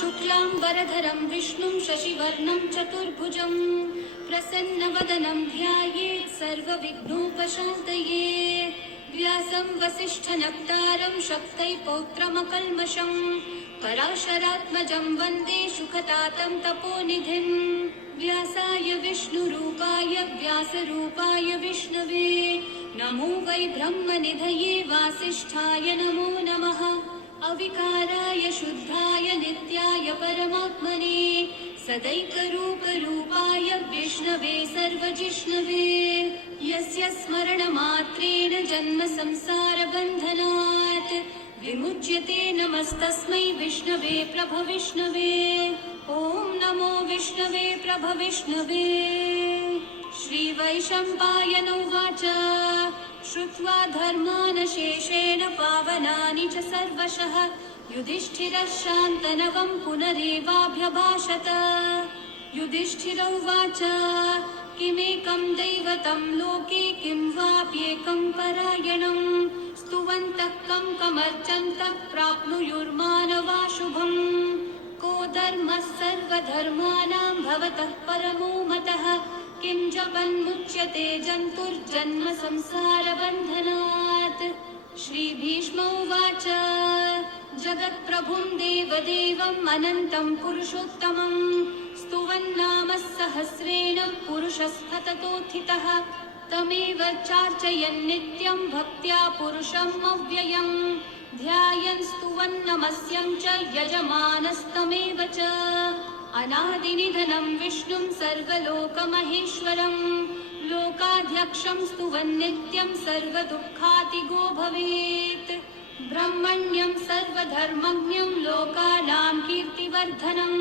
शुक्लांबरधरं विष्णुं शशिवर्णं चतुर्भुजं प्रसन्नवदनं ध्यायेत् सर्वविघ्नोपशान्तये। व्यासं वसिष्ठनप्तारं शक्तै पौत्रमकल्मषं पराशरात्मजं वन्दे सुखतातं तपोनिधिं। व्यासाय विष्णुरूपाय व्यासरूपाय विष्णवे नमो वै ब्रह्मनिधये वासिष्ठाय नमो नमः। अविकाराय शुद्धाय नित्याय परमात्मने सदैकरूपरूपाय विष्णवे सर्वजिष्णवे यस्य स्मरणमात्रेण जन्म संसारबन्धनात् विमुच्यते नमस्तस्मै विष्णवे प्रभविष्णवे। ॐ नमो विष्णवे प्रभविष्णवे। श्रीवैशम्पायन उवाच श्रुत्वा धर्मानशेषेण पावनानि च सर्वशः युधिष्ठिरः शान्तनवं पुनरेवाभ्यभाषत। युधिष्ठिर उवाच किमेकं दैवतं लोके किं वाप्येकं परायणं स्तुवन्तः कं कमर्चन्तः प्राप्नुयुर्मानवा शुभम्। को धर्मः सर्वधर्माणां भवतः परमो मतः किं जपन्मुच्यते जन्तुर्जन्म संसारबन्धनात्। श्रीभीष्म उवाच जगत्प्रभुं देवदेवम् अनन्तं पुरुषोत्तमं स्तुवन्नाम सहस्रेण पुरुषस्तततोत्थितः तमेव चार्चयन् नित्यं भक्त्या पुरुषम् अव्ययम् ध्यायन् स्तुवन् नमस्यं च यजमानस्तमेव च। अनादिनिधनं विष्णुं सर्वलोकमहेश्वरं लोकाध्यक्षं स्तुवन् नित्यं सर्वदुःखातिगो भवेत्। ब्रह्मण्यं सर्वधर्मज्ञं लोकानां कीर्तिवर्धनं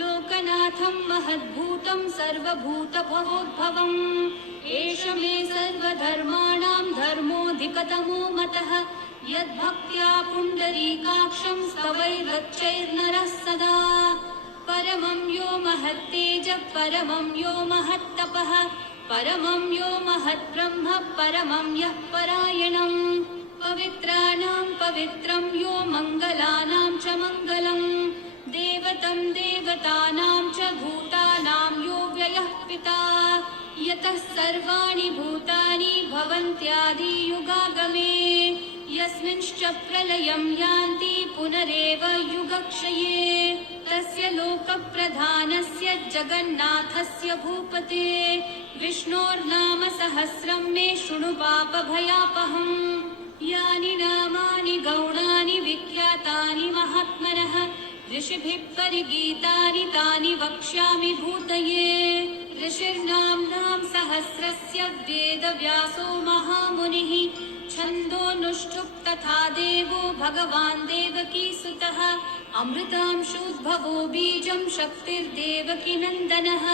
लोकनाथं महद्भूतं सर्वभूतभवोद्भवम् एष मे सर्वधर्माणां धर्मोऽधिकतमो मतः यद्भक्त्या पुण्डरीकाक्षं स्तवैरर्चैर्नरः सदा। परमं यो महत्तेजः परमं यो महत्तपः परमं यो महद्ब्रह्म परमं यः परायणं पवित्राणां पवित्रं यो मङ्गलानां च मङ्गलं देवतं देवतानां च भूतानां यो व्ययः पिता यतः सर्वाणि भूतानि भवन्त्यादियुगागमे यस्मिंश्च प्रलयं यान्ति पुनरेव युगक्षये तस्य लोकप्रधानस्य जगन्नाथस्य भूपते विष्णोर्नाम सहस्रं मे शृणु पापभयापहम्। यानि नामानि गौणानि विख्यातानि महात्मनः ऋषिभिः परिगीतानि तानि वक्ष्यामि भूतये। ऋषिर्नाम्नां सहस्रस्य वेदव्यासो महामुनिः छन्दोनुष्ठुप् तथा देवो भगवान् देवकीसुतः अमृतांशोद्भवो बीजं शक्तिर्देवकीनन्दनः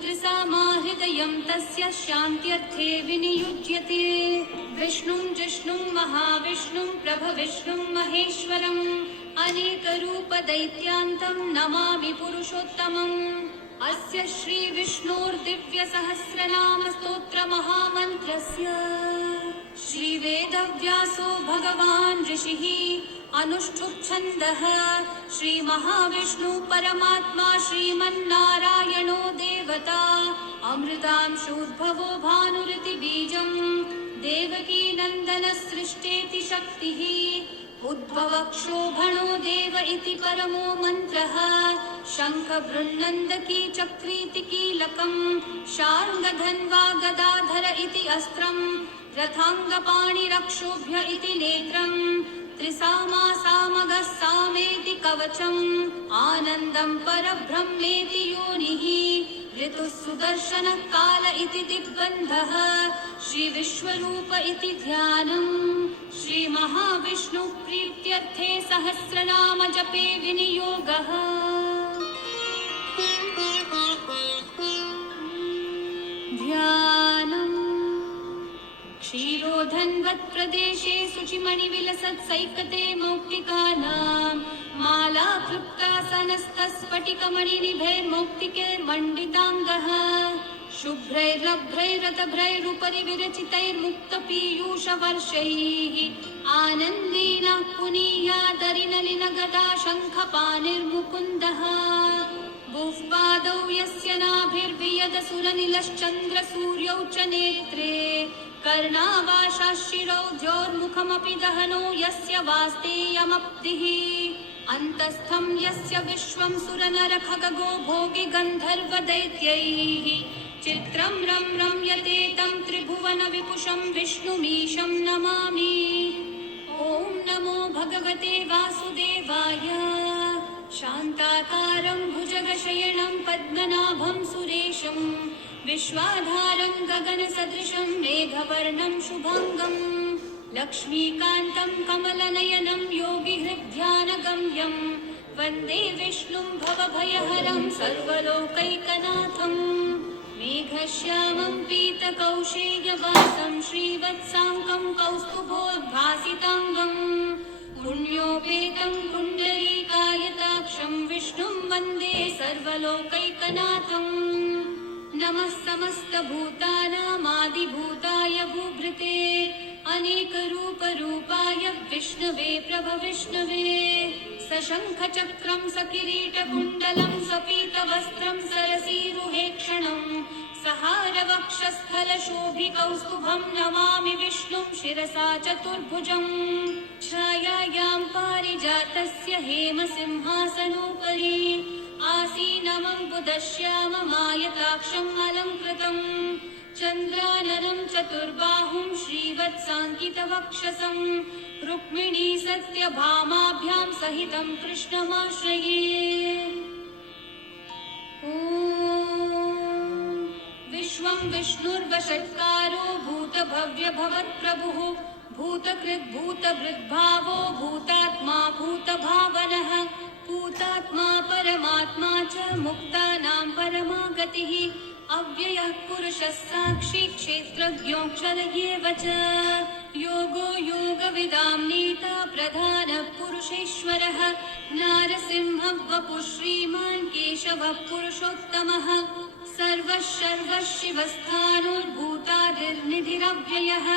त्रिसामाहृदयं तस्य शान्त्यर्थे विनियुज्यते। विष्णुं जिष्णुं महाविष्णुं प्रभविष्णुं महेश्वरम् अनेकरूपदैत्यान्तं नमामि पुरुषोत्तमम्। अस्य श्रीविष्णोर्दिव्यसहस्रनामस्तोत्रमहामन्त्रस्य श्रीवेदव्यासो भगवान् ऋषिः अनुष्ठुप्छन्दः श्रीमहाविष्णु परमात्मा श्रीमन्नारायणो देवता अमृतांशोद्भवो भानुरिति बीजं देवकीनन्दनसृष्टेति शक्तिः उद्भवक्षोभणो देव इति परमो मन्त्रः शङ्खबृन्नन्दकी चक्रीति कीलकम् शार्ङ्गधन्वा गदाधर इति अस्त्रम् रथाङ्गपाणिरक्षोभ्य इति नेत्रम् त्रिसामासामगः सामेति कवचम् आनन्दं परब्रह्मेति योनिः ऋतुः सुदर्शनः काल इति दिग्बन्धः श्रीविश्वरूप इति ध्यानम्। श्रीमहाविष्णु प्रीत्यर्थे सहस्रनाम जपे विनियोगः। ध्यानम् क्षीरोधन्वत्प्रदेशे शुचिमणिविलसत्सैकते मौक्तिकानां माला क्लृप्तासनस्तस्फटिकमणिनिभैर्मौक्तिकैर्मण्डिताङ्गः शुभ्रैरभ्रैरतभ्रैरुपरि विरचितैर्मुक्तपीयूषवर्षैः आनन्देन पुनीयादरिनलिनगदा शङ्खपाणिर्मुकुन्दः बुह्पादौ यस्य नाभिर्वियदसुरनिलश्चन्द्रसूर्यौ च नेत्रे कर्णावाशाशिरौ द्योर्मुखमपि दहनो यस्य वास्तेयमप्तिः अन्तस्थं यस्य विश्वं सुरनरखगो भोगि गन्धर्वदैत्यैः चित्रं रम्यते तं त्रिभुवनविपुषं विष्णुमीशं नमामि। ॐ नमो भगवते वासुदेवाय। शान्ताकारं भुजगशयनं पद्मनाभं सुरेशं विश्वाधारं गगनसदृशं मेघवर्णं शुभाङ्गं लक्ष्मीकान्तं कमलनयनं योगिहृद्ध्यानगम्यं वन्दे विष्णुं भवभयहरं सर्वलोकैकनाथम् मेघश्यामं पीतकौशेयवासं श्रीवत्साङ्कं कौस्तुभोद्भासिताङ्गं पुण्योपेतं पुण्डरीकायताक्षं विष्णुं वन्दे सर्वलोकैकनाथम् नमः समस्तभूतानामादिभूताय भूभृते अनेकरूपरूपाय विष्णवे प्रभविष्णवे सशङ्खचक्रं सकिरीटकुण्डलं सपीतवस्त्रं सरसीरुहेक्षणं सहारवक्षस्थलशोभिकौस्तुभं नमामि विष्णुं शिरसा चतुर्भुजम् छायायां पारिजातस्य हेमसिंहासनोपरि आसीनमम्बुदश्याममायताक्षम् अलङ्कृतम् चन्द्राननं चतुर्बाहुं श्रीवत्साङ्कितवक्षसं रुक्मिणी सत्यभामाभ्यां सहितं कृष्णमाश्रये। ॐ विश्वं विष्णुर्वषट्कारो भूतभव्यभवत्प्रभुः भूतकृद्भूतभृद्भावो भूतात्मा भूतभावनः भूतात्मा परमात्मा च मुक्तानां परमा गतिः अव्ययः पुरुषः साक्षी क्षेत्रज्ञोऽक्षर एव च योगो योगविदां नेता प्रधानः पुरुषेश्वरः नारसिंहः वपुः श्रीमान् केशवः पुरुषोत्तमः सर्वः सर्वः शिवस्थानोर्भूतादिर्निधिरव्ययः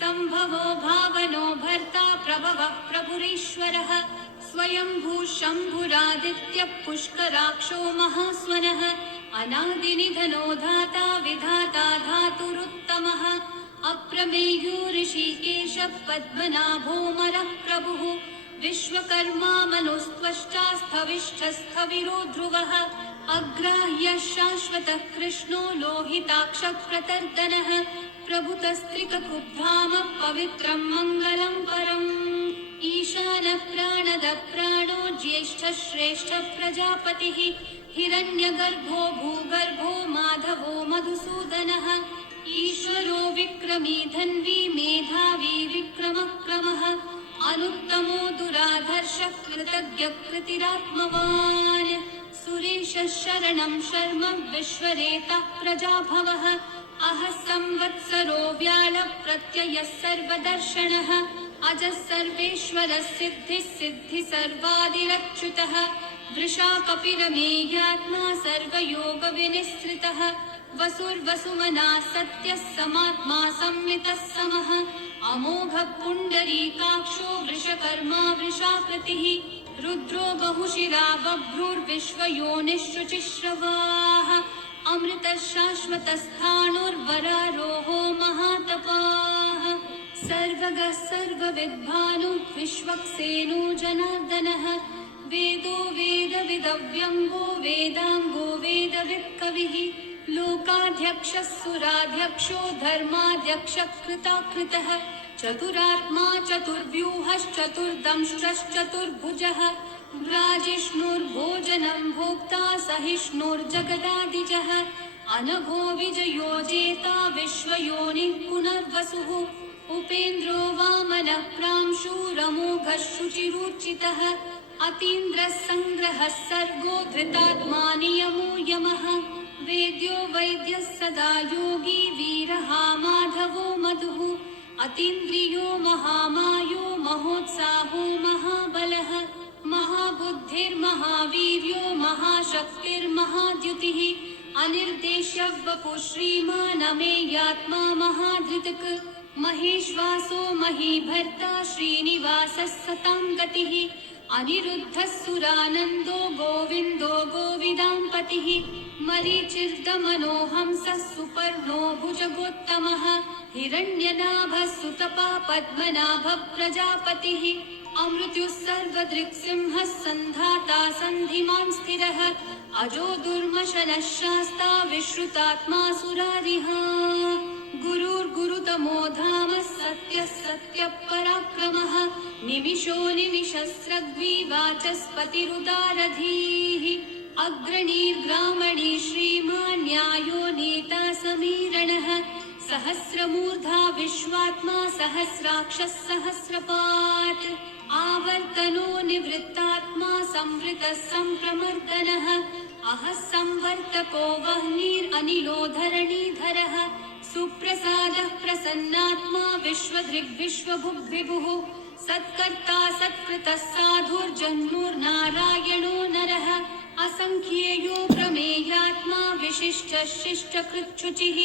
सम्भवो भावनो भर्ता प्रभवः प्रभुरीश्वरः स्वयंभू शम्भुरादित्यः पुष्कराक्षो महास्वनः अनादिनिधनो धाता विधाता धातुरुत्तमः अप्रमेयो ऋषिकेशः पद्मनाभोऽमरः प्रभुः विश्वकर्मा मनुस्त्वष्टा स्थविष्ठस्थविरो ध्रुवः अग्राह्यः शाश्वतः कृष्णो लोहिताक्षः प्रतर्दनः प्रभुतस्त्रिककुब्धामः पवित्रं मङ्गलं परम् ईशानः प्राणदः प्राणो ज्येष्ठः श्रेष्ठः प्रजापतिः हिरण्यगर्भो भूगर्भो माधवो मधुसूदनः ईश्वरो विक्रमी धन्वी मेधावी विक्रमक्रमः अनुत्तमो दुराधर्षः कृतज्ञः कृतिरात्मवान् सुरेशः शरणं शर्म विश्वरेतः प्रजाभवः अहः संवत्सरो व्याळः प्रत्ययः सर्वदर्शनः अजः सर्वेश्वरः सिद्धिः सिद्धि सर्वादिरच्युतः वृषा कपिरमेयात्मा सर्वयोगविनिःसृतः वसुर्वसुमना सत्यः समात्मा संवितः समः अमोघः पुण्डरीकाक्षो वृषकर्मा वृषाकृतिः रुद्रो बहुशिरा बभ्रुर्विश्वयोनिश्शुचिश्रवाः अमृतः शाश्वतस्थाणुर्वरारोहो महातपाः सर्वगः सर्वविद्भानुः विश्वक्सेनो जनार्दनः वेदो वेदविदव्यङ्गो वेदाङ्गो वेदवित्कविः लोकाध्यक्षः सुराध्यक्षो धर्माध्यक्षः कृताकृतः चतुरात्मा चतुर्व्यूहश्चतुर्दंष्ट्रश्चतुर्भुजः राजिष्णुर्भोजनं भोक्ता सहिष्णुर्जगदादिजः अनघो विजयो जेता विश्वयोनिः पुनर्वसुः उपेन्द्रो वामनः प्रांशुरमोघः शुचिरूर्चितः अतीन्द्रः सङ्ग्रहः सर्गो धृतात्मा नियमो यमः वेद्यो वैद्यः सदा योगी वीरः माधवो मधुः अतीन्द्रियो महामायो महोत्साहो महाबलः महाबुद्धिर्महावीर्यो महाशक्तिर्महाद्युतिः अनिर्देश्य वपुः श्रीमान् अमेयात्मा महाधृतिक् महेश्वासो महीभर्ता श्रीनिवासः सतां गतिः अनिरुद्धः सुरानन्दो गोविन्दो गोविदाम्पतिः मरीचिर्दमनोहंसः सुपर्णो भुजगोत्तमः हिरण्यनाभः सुतपा पद्मनाभः प्रजापतिः अमृत्युः सर्वदृक्सिंहः सन्धाता सन्धिमान् स्थिरः अजो दुर्मशनः शास्ता विश्रुतात्मा सुरारिः गुरुर्गुरुतमो धामः सत्यः सत्यः पराक्रमः निमिषो निमिषस्रग्विवाचस्पतिरुदारधीः अग्रणीर्ग्रामणी श्रीमान् न्यायो नेता समीरणः सहस्रमूर्धा विश्वात्मा सहस्राक्षः सहस्रपात् आवर्तनो निवृत्तात्मा संवृतः सम्प्रमर्दनः अहः संवर्तको वह्निरनिलो धरणीधरः सुप्रसादः प्रसन्नात्मा विश्वदृग्विश्वभुग्विभुः सत्कर्ता सत्कृतः साधुर्जन्मुर्नारायणो नरः असंख्येयो प्रमेयात्मा विशिष्टः शिष्टकृच्छुचिः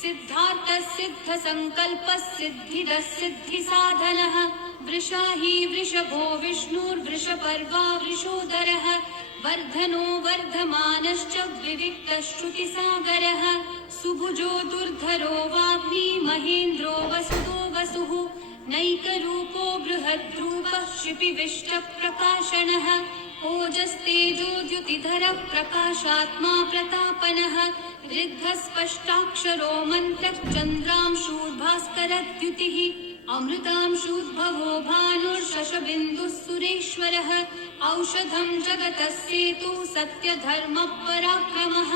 सिद्धार्थः सिद्धसङ्कल्पः सिद्धिदः सिद्धिसाधनः वृषाही वृषभो विष्णुर्वृषपर्वा वृषोदरः वर्धनो वर्धमानश्च विविक्तः श्रुतिसागरः सुभुजो दुर्धरो वाग्मी महेन्द्रो वसुदो वसुः नैकरूपो बृहद्रूपः शिपिविष्टप्रकाशनः ओजस्तेजोद्युतिधरः प्रकाशात्मा प्रतापनः ऋद्धस्पष्टाक्षरो मन्त्रः चन्द्रांशूर्भास्करद्युतिः अमृतांशूद्भवो भानुर्शशबिन्दुः सुरेश्वरः औषधं जगतः सेतुः सत्यधर्मः पराक्रमः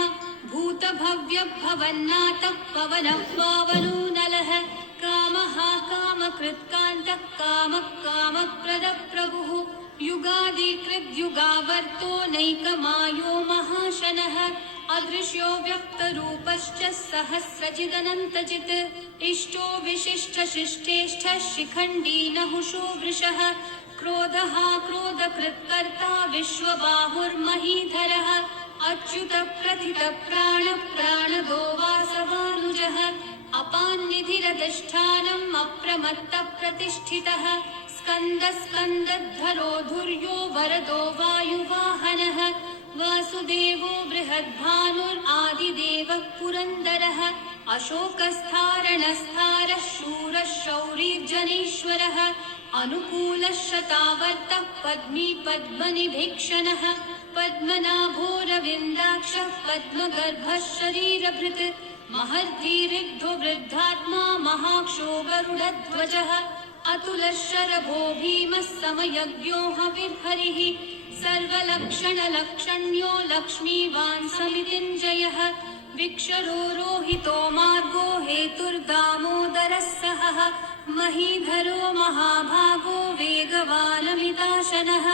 भूतभव्यभवन्नाथः पवनः पावनो नलः कामः कामकृत्कान्तः कामः कामप्रदः प्रभुः युगादिकृद्युगावर्तो नैकमायो महाशनः अदृश्यो व्यक्तरूपश्च सहस्रजिदनन्तजित् इष्टो विशिष्टशिष्टेष्ठः शिखण्डी नहुषो वृषः क्रोधः क्रोधकृत्कर्ता विश्वबाहुर्महीधरः अच्युतः प्रथितः प्राणः प्राणदो वासवानुजः अपान्निधिरधिष्ठानम् अप्रमत्तः प्रतिष्ठितः स्कन्दस्कन्दद्धरो धुर्यो वरदो वायुवाहनः वासुदेवो बृहद्भानुरादिदेवः पुरन्दरः अशोकस्थारणस्थारः शूरः शौरीर्जनेश्वरः अनुकूलः शतावर्तः पद्मी पद्मनिभीक्षणः पद्मनाभोरविन्दाक्षः पद्मगर्भः शरीरभृत् महर्षिरिग्धो वृद्धात्मा महाक्षो गरुडध्वजः अतुलः शरभो भीमः समयज्ञो हविर्हरिः सर्वलक्षणलक्षण्यो लक्ष्मीवान् समितिञ्जयः विक्षरो रोहितो मार्गो हेतुर्दामोदरः सहः महीधरो महाभागो वेगवानमिताशनः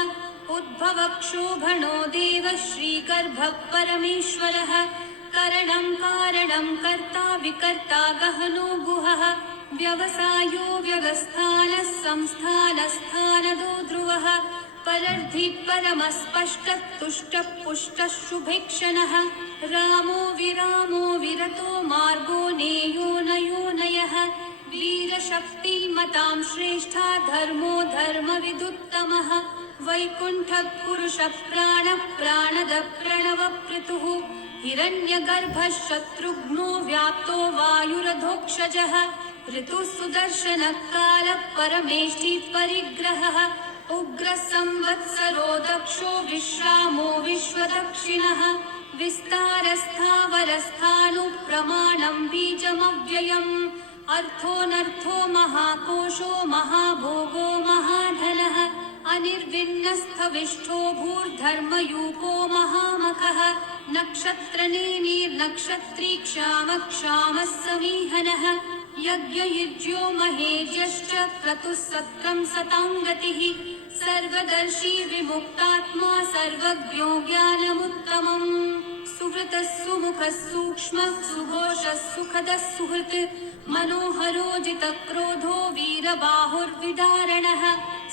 उद्भवक्षोभणो देवः श्रीगर्भः परमेश्वरः करणं कारणं कर्ता विकर्ता गहनो गुहः व्यवसायो व्यवस्थानः संस्थानस्थानदो ध्रुवः परर्धि परमस्पष्टः तुष्टः पुष्टः शुभेक्षणः रामो विरामो विरतो मार्गो नेयो नयो नयः वीरशक्तिमतां श्रेष्ठा धर्मो धर्मविदुत्तमः वैकुण्ठः पुरुषः प्राणः प्राणदः प्रणवपृतुः हिरण्यगर्भः शत्रुघ्नो व्याप्तो वायुरधोक्षजः ऋतुः सुदर्शनः कालः परमेष्ठिः परिग्रहः उग्रः संवत्सरो दक्षो विश्रामो विश्वदक्षिणः विस्तारस्थावरस्थाणुः प्रमाणं बीजमव्ययम् अर्थोऽनर्थो महाकोशो महाभोगो महाधनः अनिर्विन्नस्थविष्ठो भूर्धर्मयूपो महामखः नक्षत्रनेमिर्नक्षत्री क्षामः क्षामः समीहनः यज्ञयुज्यो महेज्यश्च क्रतुः सत्रं सतां गतिः सर्वदर्शी विमुक्तात्मा सर्वज्ञो ज्ञानमुत्तमम् सुहृतः सुमुखः सूक्ष्मः सुघोषः सुखदः सुहृत् मनोहरो जितक्रोधो वीरबाहुर्विदारणः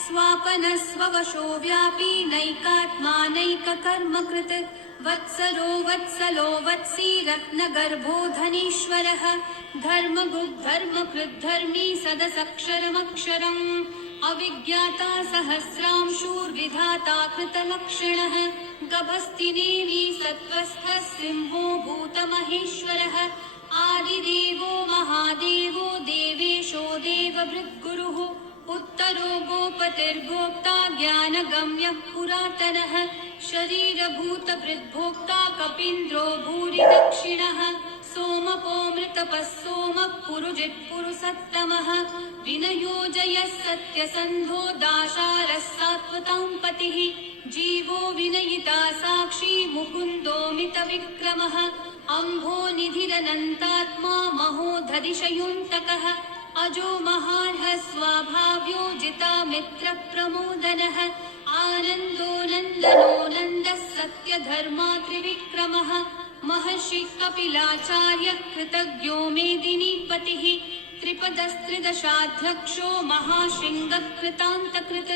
स्वापनः स्ववशो व्यापी नैकात्मा नैककर्मकृत् वत्सरो वत्सलो वत्सी रत्नगर्भो धनीश्वरः धर्मगुग्धर्मकृद्धर्मी सदसक्षरमक्षरम् अविज्ञाता सहस्रांशूर्विधाता कृतलक्षणः गभस्तिनेमि सत्त्वस्थः सिंहो भूतमहेश्वरः आदिदेवो महादेवो देवेशो देवभृद्गुरुः उत्तरो गोपतिर्गोप्ता ज्ञानगम्यः पुरातनः शरीरभूतभृद्भोक्ता कपीन्द्रो भूरि दक्षिणः सोमपोमृतपः सोमः पुरुजित्पुरुषत्तमः विनयोजयः सत्यसन्धो दाशारः सात्वतां पतिः जीवो विनयिता साक्षी मुकुन्दोमितविक्रमः अम्भो निधिरनन्तात्मा महोधधिशयोऽन्तकः अजो महार्हः स्वाभाव्यो जितामित्रप्रमोदनः आनन्दो नन्दनो नन्दः सत्यधर्मा त्रिविक्रमः महर्षि कपिलाचार्य कृतज्ञो मेदिनीपतिः त्रिपदस्त्रिदशाध्यक्षो महाशृङ्गकृतान्तकृत्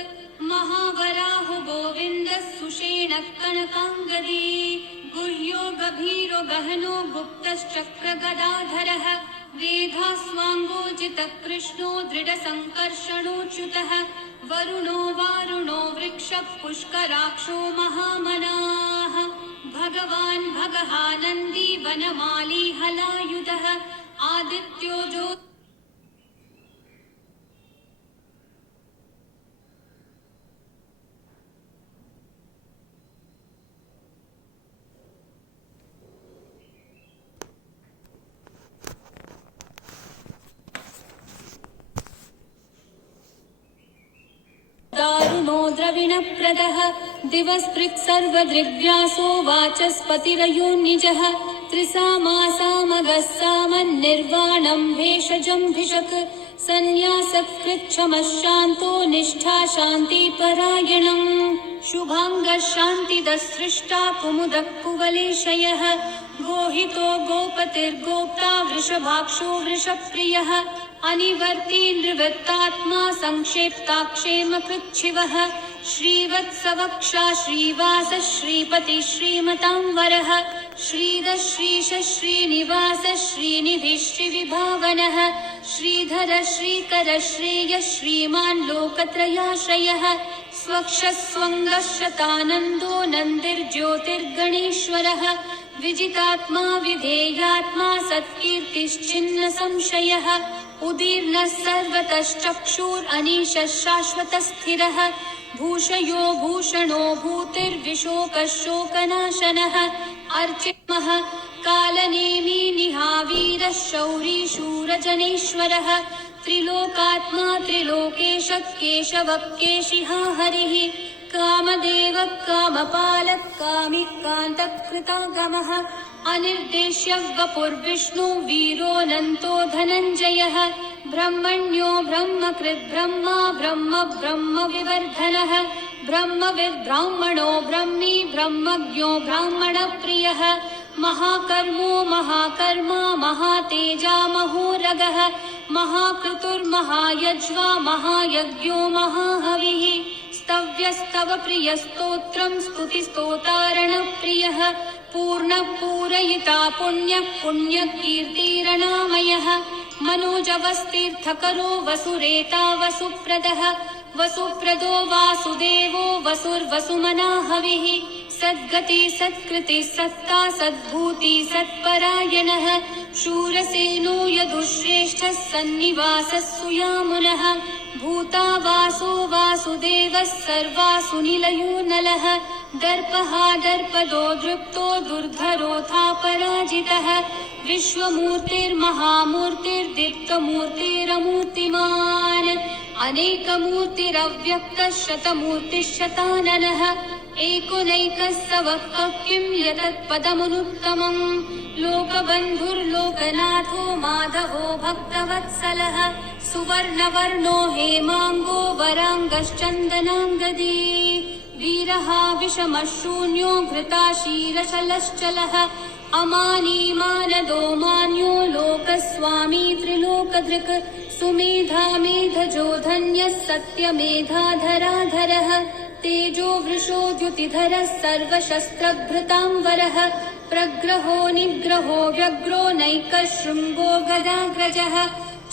महावराहो गोविन्दः सुषेणः कनकाङ्गदी गुह्यो गभीरो गहनो गुप्तश्चक्रगदाधरः वेधास्वाङ्गोजितः कृष्णो दृढसङ्कर्षणोच्युतः वरुणो वारुणो वृक्षः पुष्कराक्षो महामनाः भगवान् भगहानन्दी वनमाली हलायुधः आदित्यो जो दारुणो द्रविणप्रदः दिवस्पृक् सर्वदृग्व्यासो वाचस्पतिरयोनिजः त्रिसामासामगः सामन्निर्वाणं भेषजं भिषक् सन्न्यासकृच्छमः शान्तो निष्ठा शान्तिपरायणम् शुभाङ्गः शान्तिदसृष्टा कुमुदः कुवलेशयः गोहितो गोपतिर्गोप्ता वृषभाक्षो वृषप्रियः अनिवर्ती निवृत्तात्मा संक्षेप्ताक्षेमकृच्छिवः श्रीवत्सवक्षा श्रीवास श्रीपति श्रीमतांवरः श्रीधः श्रीश श्रीनिवास श्रीनिधि श्रीविभावनः श्रीधर श्रीकर श्रेयः श्रीमान् लोकत्रयाश्रयः स्वक्षस्वङ्गः शतानन्दो नन्दिर्ज्योतिर्गणेश्वरः विजितात्मा विधेयात्मा सत्कीर्तिश्चिन्न संशयः उदीर्णः सर्वतश्चक्षुरनीशः शाश्वतस्थिरः भूषयो भूषणो भूतिर्विशोकः शोकनाशनः अर्चिमः कालनेमी निहावीरः शौरी शूरजनेश्वरः त्रिलोकात्मा त्रिलोकेशः केशवः केशिहा हरिः कामदेवः कामपालः कामिकान्तकृतागमः अनिर्देश्यः वपुर्विष्णु वीरोऽनन्तो धनञ्जयः ब्रह्मण्यो ब्रह्मकृद् ब्रह्मा ब्रह्म ब्रह्मविवर्धनः ब्रह्मविद्ब्राह्मणो ब्रह्मी ब्रह्मज्ञो ब्राह्मणप्रियः महाकर्मो महाकर्मा महातेजा महोरगः महाक्रतुर्महायज्वा महायज्ञो महाहविः स्तव्यस्तव प्रियस्तोत्रं स्तुतिस्तोतारणप्रियः पूर्णः पूरयिता पुण्यः पुण्यकीर्तिरणामयः मनोजवस्तीर्थकरो वसुरेता वसुप्रदः वसुप्रदो वासुदेवो वसुर्वसुमनाहविः सद्गति सत्कृति सत्ता सद्भूति सत्परायणः शूरसेनो यदुश्रेष्ठः सन्निवासः सुयामुनः भूता वासो वासुदेवः सर्वासु निलयो नलः दर्पः दर्पदो दृप्तो दुर्धरोऽथा पराजितः विश्वमूर्तिर्महामूर्तिर्दीप्तमूर्तिरमूर्तिमान् अनेकमूर्तिरव्यक्तः शतमूर्तिः एकोनैकः सवः किं यतत्पदमुत्तमम् लोकबन्धुर्लोकनाथो माधवो भक्तवत्सलः सुवर्णवर्णो हेमाङ्गो वराङ्गश्चन्दनाङ्गदी वीरः विषमः शून्यो घृताशीरशलश्चलः अमानी मानदो मान्यो लोकस्वामी त्रिलोकधृक् सुमेधा मेधजो धन्यः सत्यमेधाधराधरः तेजो वृषो द्युतिधरः सर्वशस्त्रभृतांवरः प्रग्रहो निग्रहो व्यग्रो नैकशृङ्गो गदाग्रजः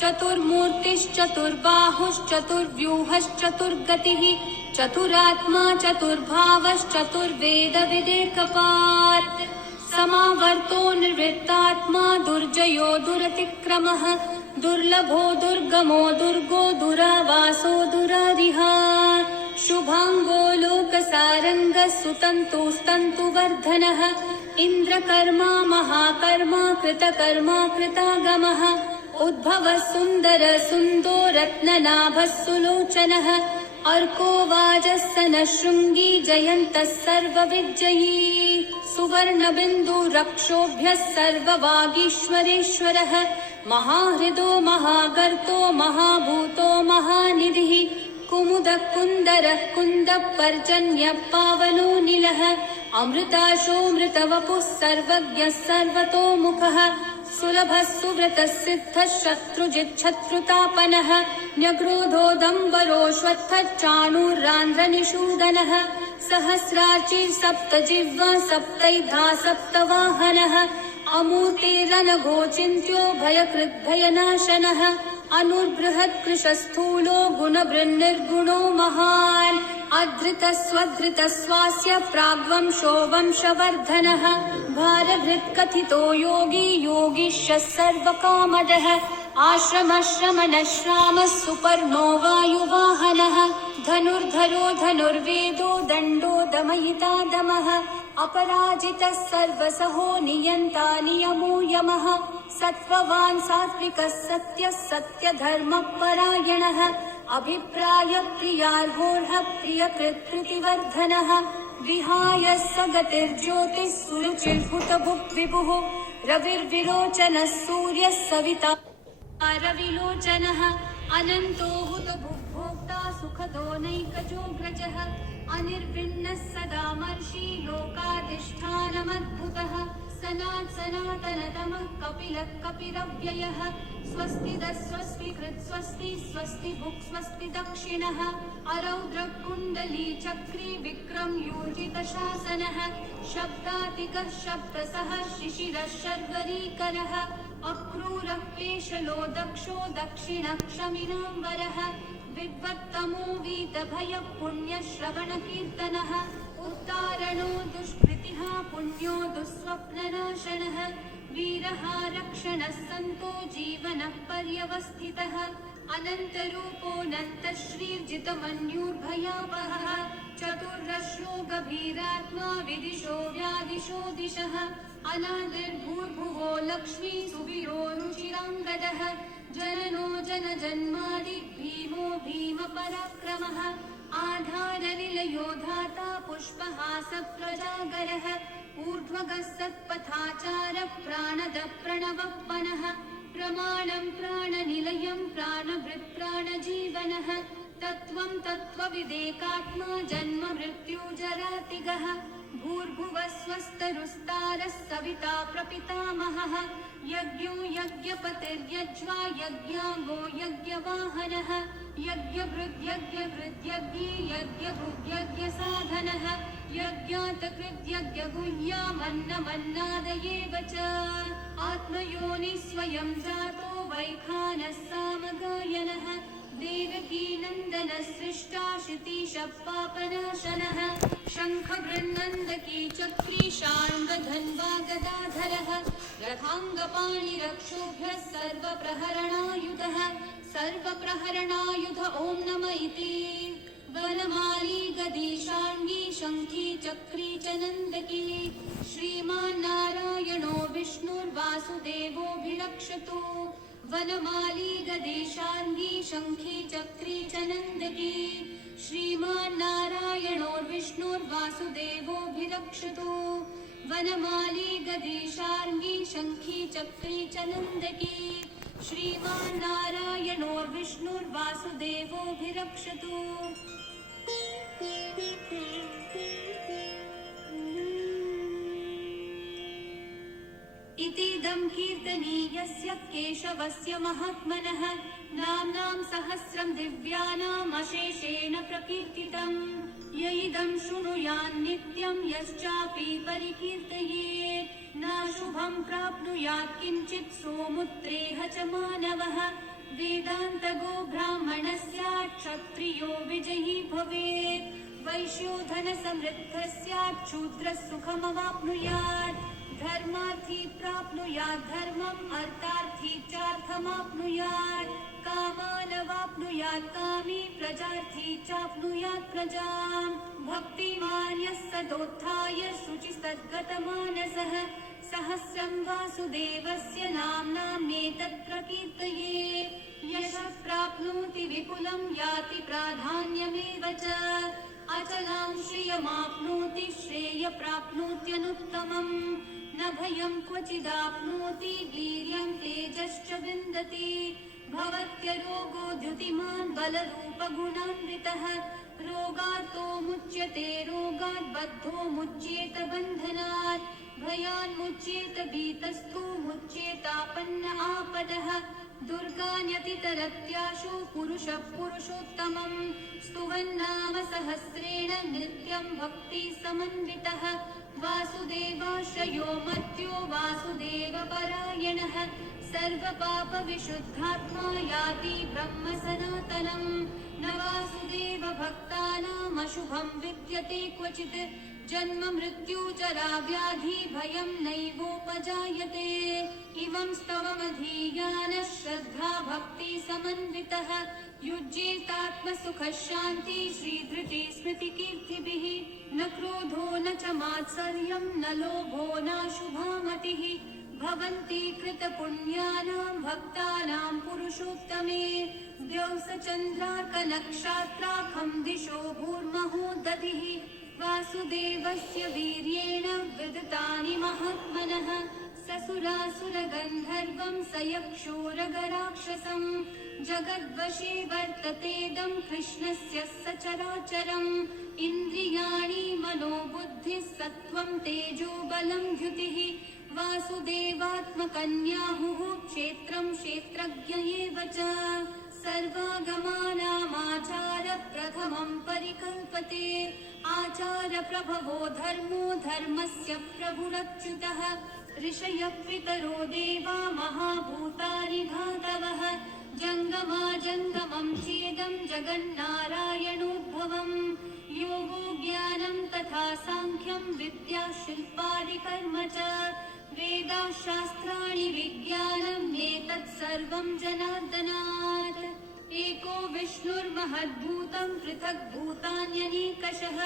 चतुर्मूर्तिश्चतुर्बाहुश्चतुर्व्यूहश्चतुर्गतिः चतुरात्मा चतुर्भावश्चतुर्वेदविदेकपात् समावर्तो निर्वृत्तात्मा दुर्जयो दुरतिक्रमः दुर्लभो दुर्गमो दुर्गो दुरावासो दुरारिहा शुभांगो लोकसारंगः सुतन्तुस्तन्तुवर्धनः इन्द्रकर्मा महाकर्मा कृतकर्मा कृतागमः उद्भवः सुन्दर सुन्दो रत्ननाभः सुलोचनः अर्को वाजस्सनः शृङ्गी जयन्तः सर्वविजयी सुवर्णबिन्दुरक्षोभ्यः सर्ववागीश्वरेश्वरः महाहृदो महागर्तो महाभूतो महानिधिः कुमुदः कुन्दरः कुन्दः पर्जन्यः पावनो निलः अमृताशोऽमृतवपुः सर्वज्ञः सर्वतोमुखः सुलभः सुव्रतः सिद्धः शत्रुजिच्छत्रुतापनः न्यग्रोधोदम्बरोऽश्वत्थः चाणूरान्ध्रनिषूदनः सहस्रार्चिर्सप्तजिह्वा सप्तैधा सप्तवाहनः अमूर्तिरनघोचिन्त्यो भयकृद्भयनाशनः अनुर्बृहत्कृशस्थूलो गुणभृन्निर्गुणो महान् अधृतस्वधृतस्वास्य प्राग्वंशो वंशवर्धनः भारभृत्कथितो योगी योगीशः सर्वकामदः आश्रमश्रमणश्रामः सुपर्णो वायुवाहनः धनुर्धरो धनुर्वेदो दण्डो दमयिता दमः अपराजितः सर्वसहो नियन्ता नियमो यमः सत्त्ववान् सात्विकः सत्यः सत्यधर्मपरायणः अभिप्राय प्रियार्होर्हः प्रियकृत्कृतिवर्धनः विहाय स गतिर्ज्योतिः सुरुचिर्हुतभुक् विभुः रविर्विलोचनः सूर्यः सविता रविलोचनः अनन्तो हुतभुग्भोक्ता सुखदो नैकजोऽग्रजः अनिर्विण्णः सदामर्षि लोकाधिष्ठानमद्भुतः सनातनतमः कपिलः कपिरव्ययः स्वस्ति स्वस्ति भुक् स्वस्ति दक्षिणः अरौद्रकुण्डली चक्री विक्रम योजितशासनः शब्दातिकः शब्दसः शिशिरः शर्वरीकरः अक्रूरः पेशलो दक्षो दक्षिणः क्षमिनाम्बरः विद्वत्तमो वीतभयः पुण्यश्रवणकीर्तनः उत्तारणो दुष्कृतिः पुण्यो दुःस्वप्ननाशनः वीरः रक्षणः सन्तो जीवनः पर्यवस्थितः अनन्तरूपोऽनन्तश्रीर्जितमन्युर्भयावहः चतुर्रश्रो गभीरात्मा विदिशो व्यादिशो दिशः अनादिर्भूर्भुवो लक्ष्मी सुवीरो रुचिराङ्गदः जननो जनजन्मादि भीमो भीमपराक्रमः आधारनिलयो धाता पुष्पहासप्रजागरः ऊर्ध्वगः सत्पथाचारः प्राणदः प्रणवः प्रमाणं प्राणनिलयं प्राणभृत् प्राणजीवनः तत्त्वं तत्त्वविदेकात्मा जन्म मृत्युजरातिगः भूर्भुवः स्वस्तरुस्तारः सविता प्रपितामहः यज्ञो यज्ञपतिर्यज्वा यज्ञाङ्गो यज्ञवाहनः यज्ञभृद्यज्ञभृद्यज्ञी यज्ञभुग्यज्ञसाधनः यज्ञातकृद्यज्ञगुह्यामन्नमन्नादयेव च आत्मयोनि स्वयं जातो वैखानः सामगायनः देवकीनन्दनः सृष्टा शितीशः पापनाशनः शङ्खबृन्नन्दकी चक्री शार्ङ्गधन्वा गदाधरः रथाङ्गपाणिरक्षोभ्यः सर्वप्रहरणायुध ॐ नम इति वनमाली गदी शार्ङ्गी शङ्खी चक्री च नन्दकी श्रीमान्नारायणो विष्णुर्वासुदेवोऽभिरक्षतु वनमाली गदी शार्ङ्गी शङ्खी चक्री च नन्दकी श्रीमान्नारायणो विष्णुर्वासुदेवोऽभिरक्षतु वनमाली गदी शार्ङ्गी शङ्खी चक्री च नन्दकी श्रीमान्नारायणो विष्णुर्वासुदेवोऽभिरक्षतु इतीदं कीर्तनीयस्य केशवस्य महात्मनः नाम्नां सहस्रं दिव्यानाम् अशेषेण प्रकीर्तितम् य इदं शृणुयान् नित्यं यश्चापि परिकीर्तयेत् नाशुभं प्राप्नुयात् किञ्चित् सोमुत्रेह च मानवः वेदान्तगो ब्राह्मणः स्यात् क्षत्रियो विजयी भवेत् वैश्यो धनसमृद्धः स्यात् शूद्रः सुखमवाप्नुयात् धर्मार्थी प्राप्नुयात् धर्मम् अर्थार्थी चार्थमाप्नुयात् कामानवाप्नुयात् कामी प्रजार्थी चाप्नुयात् प्रजाम् भक्तिमान् यः सदोत्थाय शुचिस्तद्गतमानसः सहस्रं वासुदेवस्य नाम्नामेतत् प्रकीर्तये यशः प्राप्नोति विपुलं याति प्राधान्यमेव च अचलां श्रियमाप्नोति श्रेय प्राप्नोत्यनुत्तमम् न भयं क्वचिदाप्नोति वीर्यं तेजश्च विन्दति भवत्यरोगो द्युतिमान् बलरूपगुणान्वितः रोगार्तो मुच्यते रोगात् बद्धो मुच्येत बन्धनात् भयान्मुच्येत भीतस्थो मुच्येतापन्न आपदः दुर्गान्यतितरत्याशु पुरुषः पुरुषोत्तमम् स्तुवन्नाम सहस्रेण नित्यं भक्ति समन्वितः वासुदेवाश्रयो मर्त्यो वासुदेवपरायणः सर्वपापविशुद्धात्मा याति ब्रह्म सनातनम् न वासुदेव भक्तानामशुभं विद्यते क्वचित् जन्म मृत्यु जरा व्याधि भयं नैवोपजायते इमं स्तवमधीयानः श्रद्धा भक्ति समन्वितः युज्येतात्मसुखः शान्ति श्रीधृति स्मृतिकीर्तिभिः न क्रोधो न च मात्सर्यं न लोभो नाशुभा मतिः भवन्ति कृतपुण्यानां भक्तानां पुरुषोत्तमे द्यौसचन्द्रार्कनक्षत्राखं दिशो भूर्महो दधिः वासुदेवस्य वीर्येण विदितानि महात्मनः ससुरासुरगन्धर्वं सयक्षोरगराक्षसं जगद्वशे वर्ततेदं कृष्णस्य सचराचरम् इन्द्रियाणि मनोबुद्धिः सत्त्वं तेजो बलं द्युतिः वासुदेवात्मकन्याहुः क्षेत्रं क्षेत्रज्ञ एव च सर्वागमानामाचार प्रथमं परिकल्पते आचार प्रभवो धर्मो धर्मस्य प्रभुरच्युतः ऋषयः पितरो देवा महाभूतानि धातवः जङ्गमा जङ्गमं चेदं जगन्नारायणोद्भवम् योगो ज्ञानं तथा साङ्ख्यं विद्या शिल्पादिकर्म च वेदाः शास्त्राणि विज्ञानं एतत् सर्वं जनार्दनात् एको विष्णुर्महद्भूतं पृथक् भूतान्यनेकशः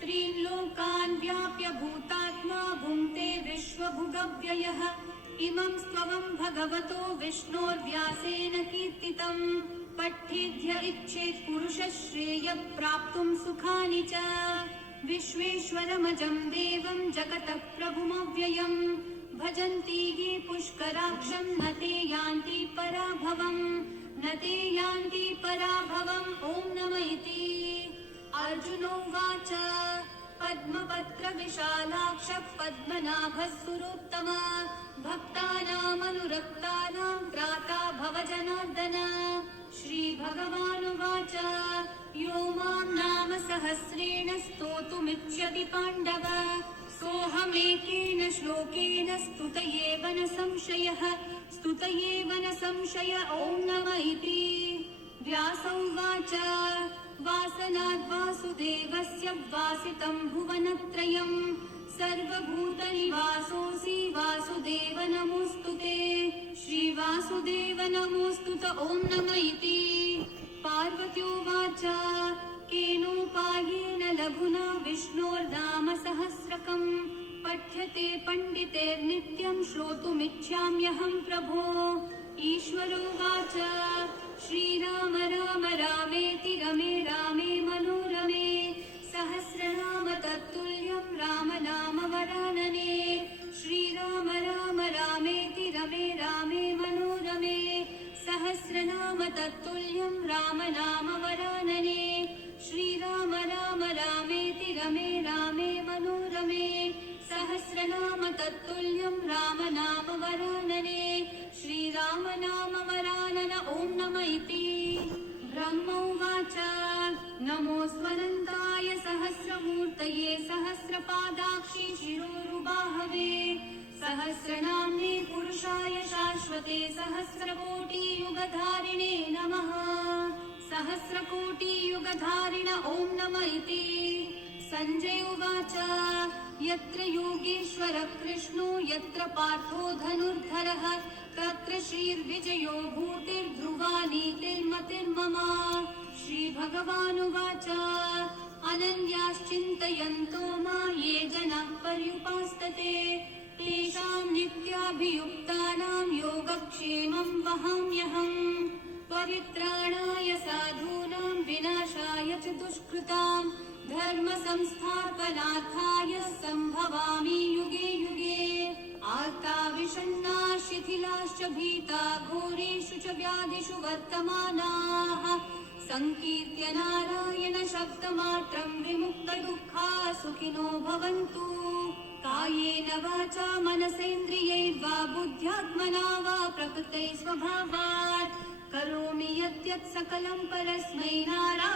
त्रीन् लोकान् व्याप्य भूतात्मा भुङ्क्ते विश्वभुगव्ययः इमं स्तवं भगवतो विष्णोर्व्यासेन कीर्तितं पठ्येद्य इच्छेत् पुरुषः श्रेयः प्राप्तुं सुखानि च विश्वेश्वरमजं देवं जगतः प्रभुमव्ययम् भजन्ति ये पुष्कराक्षं न ते यान्ति पराभवम् न ते यान्ति पराभवम् ॐ नमः इति अर्जुनोवाच पद्मपत्रविशालाक्षः पद्मनाभः सुरोत्तमा भक्तानामनुरक्तानां त्राता भवजनार्दन श्रीभगवानुवाच यो मां नाम सहस्रेण स्तोतुमिच्छति पाण्डव सोऽहमेकेन श्लोकेन स्तुतयेव न संशयः स्तुतयेव न संशय ॐ नमः इति व्यास उवाच वासनाद् वासुदेवस्य वासितं भुवनत्रयम् सर्वभूतनिवासोऽसि वासुदेव नमोऽस्तुते श्रीवासुदेव नमोऽस्तुत ॐ नमः इति पार्वत्योवाच केनोपायेन लघुना विष्णोर्नाम सहस्रकम् पठ्यते पण्डितेर्नित्यं श्रोतुमिच्छाम्यहं प्रभो ईश्वरोवाच श्रीराम राम रामेति रमे रामे मनोरमे सहस्रनाम तत्तुल्यं राम नाम वरानने श्रीराम राम रामेति रमे रामे मनोरमे सहस्रनाम तत्तुल्यं राम नाम वरानने श्रीराम राम रामेति रमे रामे मनोरमे सहस्रनाम तत्तुल्यं राम नाम वरानने श्रीराम नाम वरानन ॐ नमः इति ॐ नम इति। सञ्जय उवाच यत्र योगेश्वरः कृष्णो यत्र पार्थो धनुर्धरः तत्र श्रीर्विजयो भूतिर्ध्रुवा नीतिर्मतिर्मम। श्रीभगवानुवाच अनन्याश्चिन्तयन्तो मां ये जनाः पर्युपासते तेषां नित्याभियुक्तानां योगक्षेमं वहाम्यहम्। परित्राणाय साधूनां विनाशाय च दुष्कृतां धर्म संस्थापनार्थाय सम्भवामि युगे युगे। आर्ता विषण्णा शिथिलाश्च भीता घोरेषु च व्याधिषु वर्तमानाः संकीर्त्य नारायण शब्दमात्रं विमुक्तदुःखा सुखिनो भवन्तु। कायेन वाचा मनसेन्द्रियैर्वा बुद्ध्यात्मना वा प्रकृते स्वभावात् करोमि यद्यत् सकलं परस्मै नारायणाय